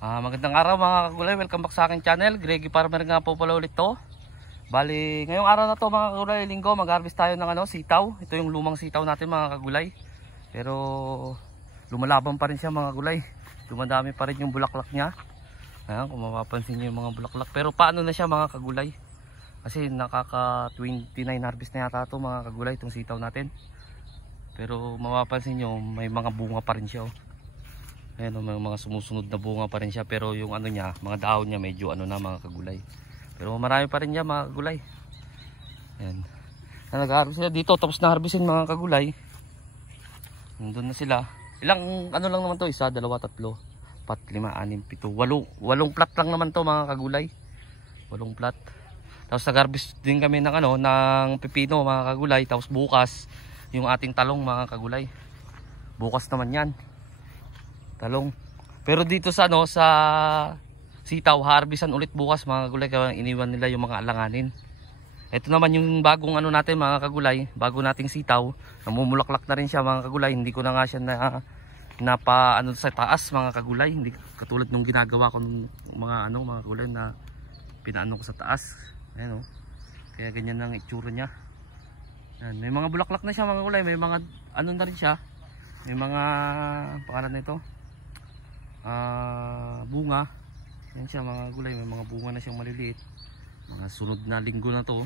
Magandang araw mga kagulay, welcome back sa aking channel. Greggy Farmer nga po pala ulit to. Bali, ngayong araw na to mga kagulay, linggo, mag-harvest tayo ng sitaw. Ito yung lumang sitaw natin mga kagulay. Pero lumalaban pa rin siya mga kagulay. Dumadami pa rin yung bulaklak niya. Ayan, kung mapapansin niyo yung mga bulaklak. Pero paano na siya mga kagulay? Kasi nakaka 29 harvest na yata to mga kagulay, itong sitaw natin. Pero mapapansin niyo may mga bunga pa rin siya oh. Ayan, may mga sumusunod na bunga pa rin siya, pero yung niya, mga dahon niya medyo na mga kagulay. Pero marami pa rin niya mga kagulay. Ayan. Nag-harvest sila dito, tapos na harvestin mga kagulay. Nandun na sila. Ilang lang naman to, 1, 2, 3, 4, 5, 6, 7, 8 plat lang naman to mga kagulay. 8 plat. Tapos nag-harvest din kami ng pipino mga kagulay. Tapos bukas yung ating talong mga kagulay. Bukas naman yan. Talong. Pero dito sa sa sitaw, harvestan ulit bukas mga kagulay, kaya iniwan nila yung mga alanganin. Ito naman yung bagong natin mga kagulay, bago nating sitaw, namumulaklak na rin siya mga kagulay. Hindi ko na nga siya napa sa taas mga kagulay, hindi katulad nung ginagawa ko ng mga mga kagulay na pinaano ko sa taas. Ayan kaya ganyan ang itsura niya. Ayan, may mga bulaklak na siya mga kagulay, may mga na rin siya. May mga pangalan nito. Bunga. Yan siya mga gulay, may mga bunga na siyang maliliit. Mga sunod na linggo na to.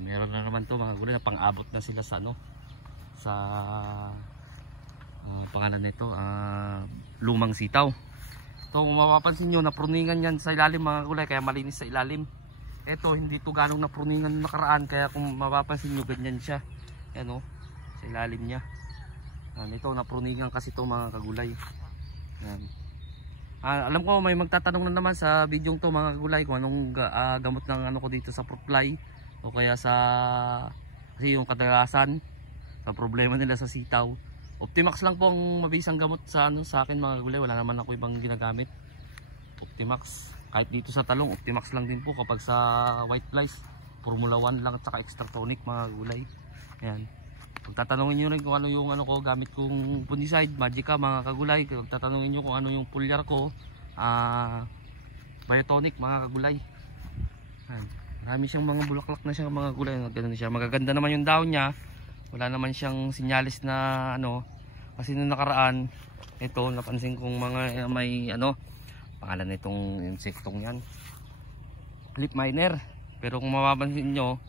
Meron na naman to mga gulay na pang-abot na sila sa sa pangalan nito, lumang sitaw. Ito kung mapapansin nyo, napruningan yan sa ilalim mga gulay, kaya malinis sa ilalim. Ito hindi to ganong napruningan nakaraan, kaya kung mapapansin nyo ganyan siya. Yan sa ilalim niya. Ito napruningan kasi to mga kagulay. Yan. Alam ko may magtatanong na naman sa video to mga kagulay kung anong gamot ng ko dito sa fruit fly o kaya kasi yung kadalasan sa problema nila sa sitaw. Optimax lang po ang mabisang gamot sa akin mga kagulay, wala naman ako ibang ginagamit. Optimax. Kahit dito sa talong, Optimax lang din po. Kapag sa white flies, Formula 1 lang at saka extra tonic mga kagulay. Ayan. Kung tatanungin nyo rin kung ano yung ko gamit kong fungicide, Magica mga kagulay. Kung tatanungin nyo kung ano yung foliar ko, Biotonic mga kagulay. Ayan. Marami siyang mga bulaklak na siyang mga kagulay. Ganun siya. Magaganda naman yung daon niya. Wala naman siyang sinyalis na kasi nung nakaraan, ito napansin kong mga may pangalan nitong insektong yan, leaf miner. Pero kung mapapansin nyo,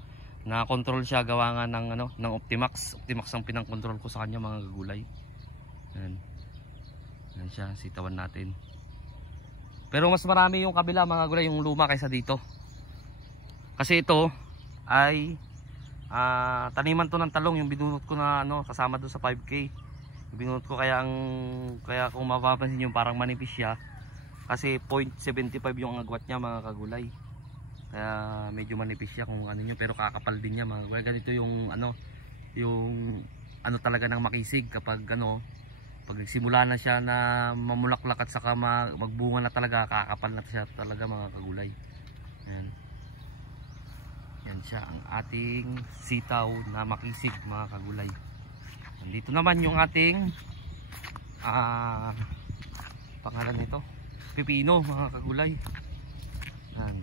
na-control siya gawa nga ng Optimax. Optimax ang pinang-control ko sa kanya mga kagulay. Yan. Yan siya, sitawan natin. Pero mas marami yung kabila mga kagulay, yung luma kaysa dito. Kasi ito ay taniman to ng talong, yung binunot ko na kasama doon sa 5K. Yung binunot ko kaya kung mapapansin yung parang manipis siya. Kasi 0.75 yung agwat niya mga kagulay. Kaya medyo manipis siya kung nyo, pero kakapal din niya mga kagulay. Ganito yung yung talaga ng makisig kapag pag nagsimula na siya na mamulaklak at saka magbunga na talaga, kakapal na siya talaga mga kagulay. Ayan. Yan siya ang ating sitaw na makisig mga kagulay. Nandito naman yung ating pangalan nito, pipino mga kagulay. Yan.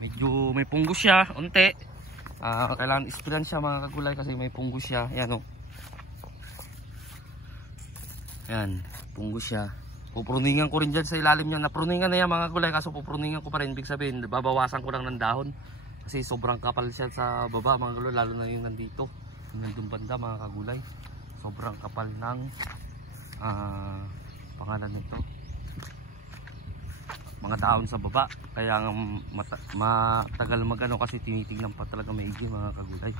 Medyo may punggos siya, unti. Kailangan ispiran siya mga kagulay kasi may punggos siya. Ayan Ayan, punggos siya. Pupruningan ko rin dyan sa ilalim niya. Napruningan na yan mga kagulay, kaso pupruningan ko pa rin. Ibig sabihin, babawasan ko lang ng dahon. Kasi sobrang kapal siya sa baba mga kagulay, lalo na yung nandito. Yung nandun banda mga kagulay. Sobrang kapal ng pangalan nito, mga dahon sa baba, kaya matagal kasi tinitingnan pa talaga maigi mga kagulay.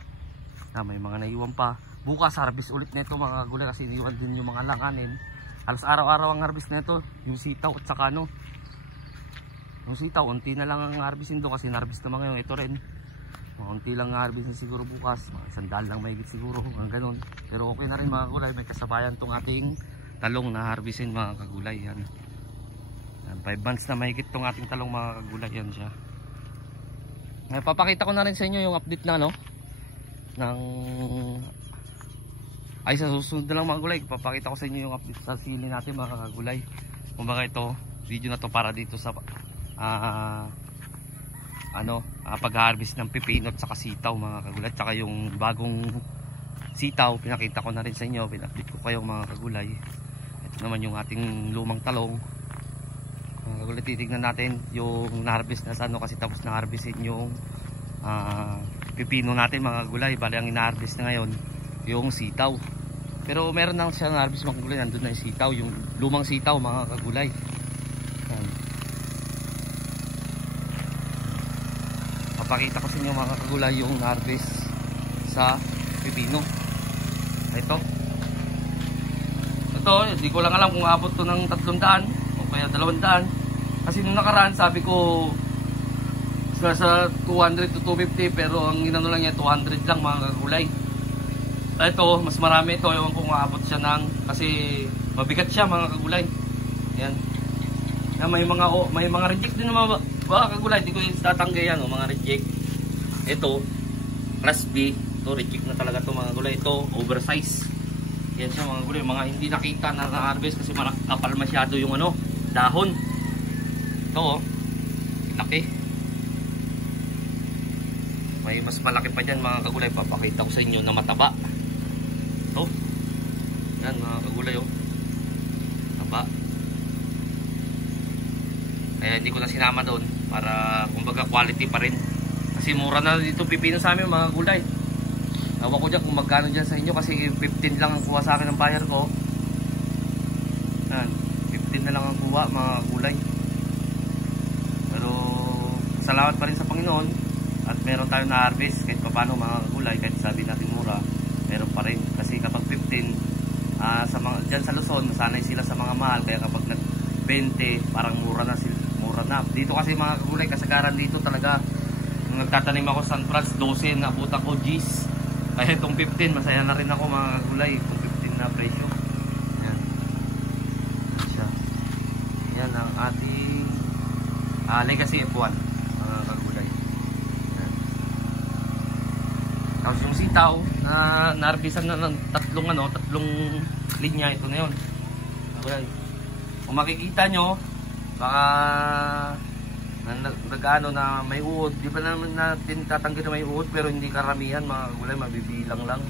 May mga naiwan pa. Bukas harvest ulit nito mga kagulay kasi iniwan din yung mga langanin. Halos araw-araw ang harvest nito, yung sitaw at saka yung sitaw, unti na lang ang harvestin doon kasi na-harvest naman ngayon. Ito rin, unti lang harvestin siguro bukas, mga 100 lang mahigit siguro, ganun. Pero okay na rin mga kagulay, may kasabayan tong ating talong na harvestin mga kagulay. Yan. 5 months na mahigit tong ating talong mga kagulay. Yan siya. Papakita ko na rin sa inyo yung update na sa susunod na lang mga kagulay. Papakita ko sa inyo yung update sa sili natin mga kagulay. Kumbaga ito, video na to para dito sa pag-harvest ng pipino at saka sitaw mga kagulay. At saka yung bagong sitaw, pinakita ko na rin sa inyo, pinupdate ko kayo mga kagulay. Ito naman yung ating lumang talong. Mga kagulay, titignan natin yung na-harvest na sa kasi tapos na-harvestin yung pipino natin mga kagulay. Bali ang ina-harvest na ngayon yung sitaw. Pero meron na siya na-harvest mga kagulay, nandun na yung sitaw, yung lumang sitaw mga kagulay. Papakita ko sa inyo mga kagulay yung harvest sa pipino. Ito, hindi ko lang alam kung abot to ng 300 o kaya 200. Kasi nung nakaraan sabi ko sa 200 to 250, pero ang inano lang niya 200 lang mga kagulay. Ito, mas marami ito, ewan kung aabot siya ng, kasi mabigat siya mga kagulay. Yan. May mga reject din naman mga kagulay, hindi ko yung tatanggi yan, mga reject. Ito, class B, ito reject na talaga to mga kagulay. Ito, oversize. Yan siya mga kagulay, mga hindi nakita na na-harvest kasi kapal masyado yung dahon. Ito, laki. May mas malaki pa dyan mga kagulay, papakita ko sa inyo na mataba. Ito, yan mga kagulay, taba. Kaya hindi ko na sinama doon para kumbaga quality pa rin. Kasi mura na dito pipino sa amin mga gulay. Ewan ko dyan kung magkano dyan sa inyo, kasi 15 lang ang kuha sa akin ng buyer ko. Yan, 15 na lang ang kuha mga gulay. Pero salamat pa rin sa Panginoon at meron tayong na-harvest kahit pa paano mga gulay. Kahit sabi natin mura, meron pa rin. Kasi kapag 15 dyan sa Luzon, sanay sila sa mga mahal. Kaya kapag nag 20, parang mura na sila. Dito kasi mga kagulay, kasagaran dito talaga. Nung nagtatanim ako sa San Franz, 12 na buta ko G's. Kaya itong 15, masaya na rin ako mga kagulay. Itong 15 na presyo. Yan. Siya. Yan ang ating legacy F1 mga kagulay. Yan. Tapos yung sitaw na narbisan na ng tatlong linya, ito na yun. Kagulay. Kung makikita nyo, baka nagano na may uod. Di ba naman natin tatanggi na may uod, pero hindi karamihan mga kagulay, mabibilang lang.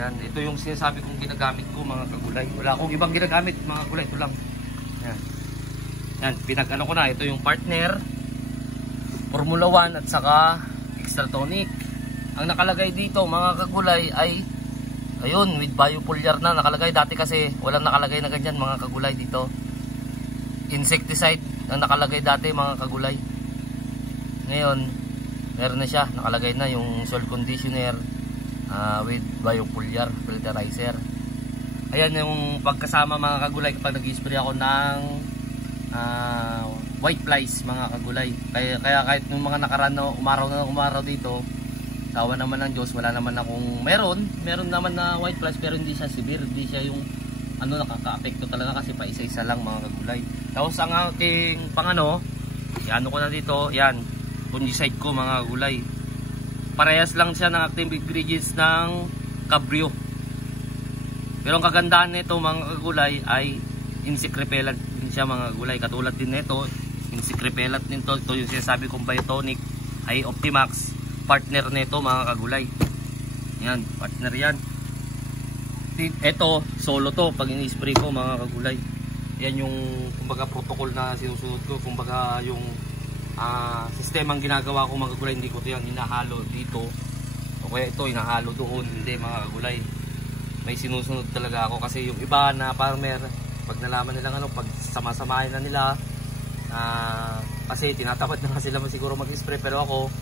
Yan, ito yung sinasabi kong ginagamit ko mga kagulay. Wala akong ibang ginagamit mga kagulay, ito lang. Yan. Yan, pinag-ano ko na, ito yung partner, Formula 1 at saka extra tonic. Ang nakalagay dito mga kagulay ay ayun, with biofoliar na nakalagay. Dati kasi walang nakalagay na ganyan mga kagulay dito. Insecticide ang nakalagay dati mga kagulay. Ngayon meron na siya, nakalagay na yung soil conditioner with biofoliar filterizer. Ayan yung pagkasama mga kagulay kapag nag-spray ako ng white flies mga kagulay. Kaya kahit nung mga nakaraan na umaraw dito, tawa naman ng Diyos, wala naman akong meron naman na white flies, pero hindi siya severe, hindi siya yung nakaka-apekto talaga kasi pa isa-isa lang mga kagulay. Tapos ang aking pangano, ano ko na dito, yan, fungicide ko mga kagulay. Parehas lang siya ng active ingredients ng Cabrio. Pero ang kagandahan nito mga kagulay ay insect repellent din siya mga kagulay. Katulad din nito, insect repellent din to. Ito yung sinasabi kong Biotonic ay Optimax, partner nito mga kagulay. Yan, partner yan. Ito, solo to pag ini-spray ko mga kagulay. Yan yung kumbaga protocol na sinusunod ko, kumbaga yung sistemang ginagawa ko mga kagulay. Hindi ko ito yung hinahalo dito o kaya ito hinahalo doon, hindi mga kagulay. May sinusunod talaga ako kasi yung iba na farmer, pag nalaman nilang pag sama-samahin na nila, kasi tinatamad na sila siguro mag-spray, pero ako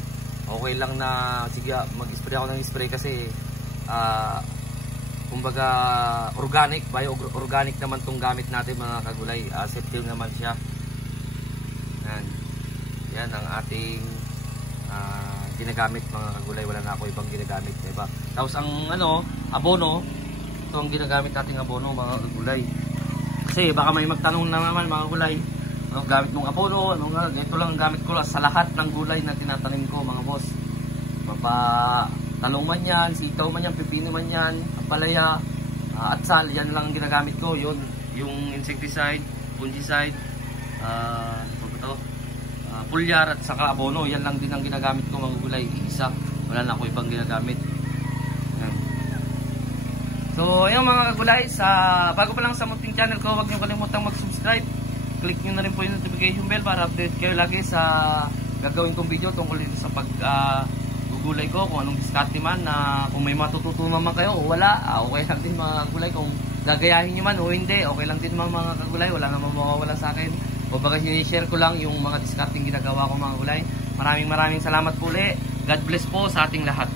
okay lang na sige mag-spray ako ng spray kasi kumbaga organic, bio-organic naman tong gamit natin mga kagulay. Aseptic naman siya. Yan ang ating ginagamit mga kagulay. Wala na ako ibang ginagamit, diba? Tapos ang abono, ito ang ginagamit nating abono mga kagulay. Kasi baka may magtanong na naman mga kagulay, anong gamit mong abono? Ito lang ang gamit ko sa lahat ng gulay na tinatanim ko mga boss. Talong man yan, sitaw man yan, pipino man yan, ampalaya, atsal, yan lang ang ginagamit ko. Yun, yung insecticide, fungicide, pulyar at saka abono. Yan lang din ang ginagamit ko mga gulay, isa. Wala na ako ibang ginagamit. Yan. So ayun mga kagulay, bago pa lang sa munting channel ko, huwag niyo kalimutang mag-subscribe. Click niyo na rin po yung notification bell para update kayo lagi sa gagawin kong video tungkol dito sa gulay ko, kung anong diskarte man, na kung may matututunan man kayo o wala, okay lang din mga kagulay. Kung gagayahin nyo man o hindi, okay lang din mga kagulay, wala namang mawawala sa akin. O baka sinishare ko lang yung mga diskarting ginagawa ko mga kagulay. Maraming salamat po ulit. God bless po sa ating lahat.